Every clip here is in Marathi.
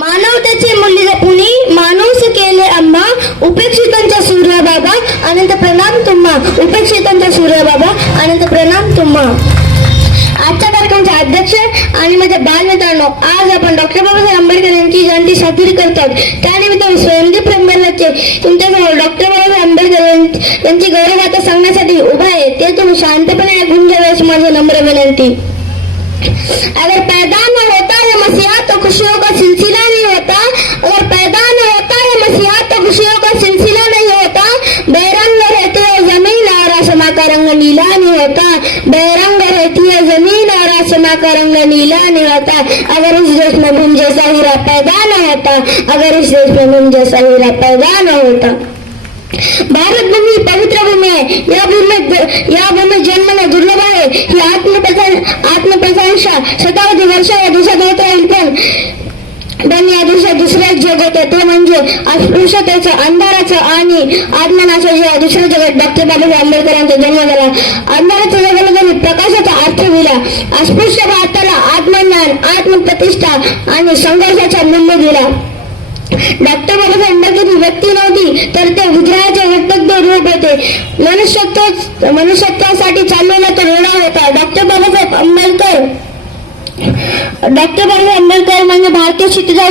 मानवतेचे मूल्य जपुनी माणूस केले आम्हा उपेक्षितांच्या सूर्य बाबा अनंत प्रणाम तुम्हा. उपेक्षितांचा सूर्य बाबा अनंत प्रणाम तुम्हा. आजच्या कार्यक्रमाचे अध्यक्ष आणि माझ्या बालमित्रांनो आज आपण डॉक्टर बाबासाहेब आंबेडकर यांची जयंती साजरी करतात त्यानिमित्त स्वयंदीप ब्रह्मलाचे तुमच्यासमोर डॉक्टर बाबासाहेब आंबेडकर यां- यांची गौरवगाथा सांगण्यासाठी उभा आहे. ते तुम्ही शांतपणे ऐकून घ्यावे अशी माझी नम्र विनंती. अगर पैदा न होता मसीहा तो खुशियों का सिलसिला नहीं होता। अगर पैदा न होता है, मसीहा तो खुशियों का सिलसिला नहीं होता। बेरंग रहती है ज़मीन और आसमां का रंग नीला नहीं होता। बेरंग रहती है ज़मीन और आसमां का रंग नीला नहीं होता। अगर इस देश में भूम जैसा हीरा पैदा न होता, अगर इस देश में भूम जैसा हीरा पैदा न होता। भारत भूमी, पवित्र भूमी आहे या भूमीत या भूमीत जन्मणे दुर्लभ आहे ही। आत्मप्रसार आत्मप्रशंसा शतावधी वर्ष या पण या दिवसात दुसरेच जग ते म्हणजे अस्पृश्यतेचं अंधाराचं आणि आत्मनाशाचं या दुसऱ्या जगात. डॉक्टर बाबासाहेब आंबेडकरांचा जन्म झाला. अंधाराच्या जगाला त्यांनी प्रकाशाचा अर्थ दिला. अस्पृश्य भारताला आत्मज्ञान आत्मप्रतिष्ठा आणि संघर्षाचा मूल्य दिला. डॉक्टर बाबासाहेब आंबेडकर ही व्यक्ती नव्हती तर ते विग्रहाचे व्यक्तित्व रूप होते. मनुष्यत्व मनुष्यत्वासाठी चाललेला तो रोडा होता डॉक्टर बाबासाहेब आंबेडकर डॉक्टर बाबासाहेब आंबेडकर म्हणजे भारतीय क्षितिजा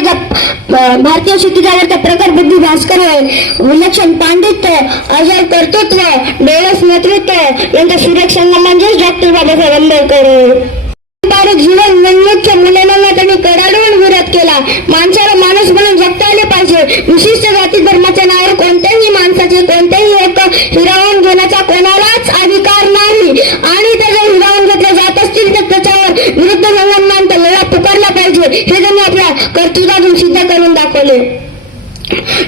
भारतीय क्षितिजावरचा प्रखर बुद्धी भास्कर आहे. विलक्षण पांडित्य अजय कर्तृत्व डोळस नेतृत्व यांचा सुरक्षण म्हणजेच डॉक्टर बाबासाहेब आंबेडकर जीवन मुलांना त्यांनी कडाडून विरोध केला. माणसाला माणूस म्हणून जगता आले पाहिजे. विशिष्ट कर्तृत्वातून सिद्ध करून दाखवले.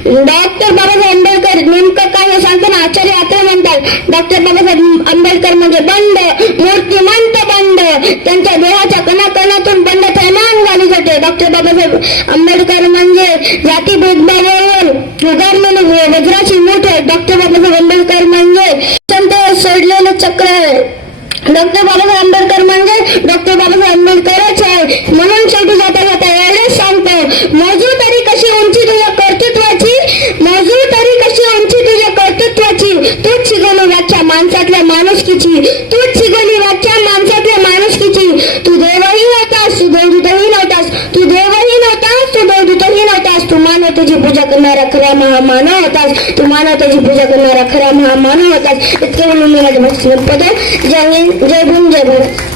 डॉक्टर बाबासाहेब आंबेडकर नेमकं काय सांगतो सांगताना आचार्य आता म्हणतात. डॉक्टर बाबासाहेब आंबेडकर म्हणजे बंड मूर्तिमंत बंड. त्यांच्या देहाच्या कणाकणातून बंड थैमान झाली जाते डॉक्टर बाबासाहेब आंबेडकर म्हणजे जाती भेदभावावर उगारलेले वज्राची मोठ. आहे डॉक्टर बाबासाहेब आंबेडकर म्हणजे संत सोडलेले चक्र. आहे डॉक्टर बाबासाहेब आंबेडकर म्हणजे डॉक्टर बाबासाहेब आंबेडकरच आहे म्हणून शेवटी जाता जाता एवढेच सांगतो मोजू तरी कशी उंची तुझ्या कर्तृत्वाची? मजूर तरी कशी उंची तुझ्या कर्तृत्वाची? तूच शिकवली व्याख्या माणसातल्या माणुसकीची. तूच शिकवली व्याख्या माणसातल्या माणुसकीची. तू देवही नव्हतास तू देवदूतही नव्हतास. तू देवही नव्हतास तू देवदूतही नव्हतास. तू मानव मानवतेची पूजा करणारा खरा महामानव होतास. तू मानव मानवतेची पूजा करणारा खरा महामानव होतास. इतके म्हणून मी माझ्या भाषणात पद जय हिंद जय भीम जय भारत.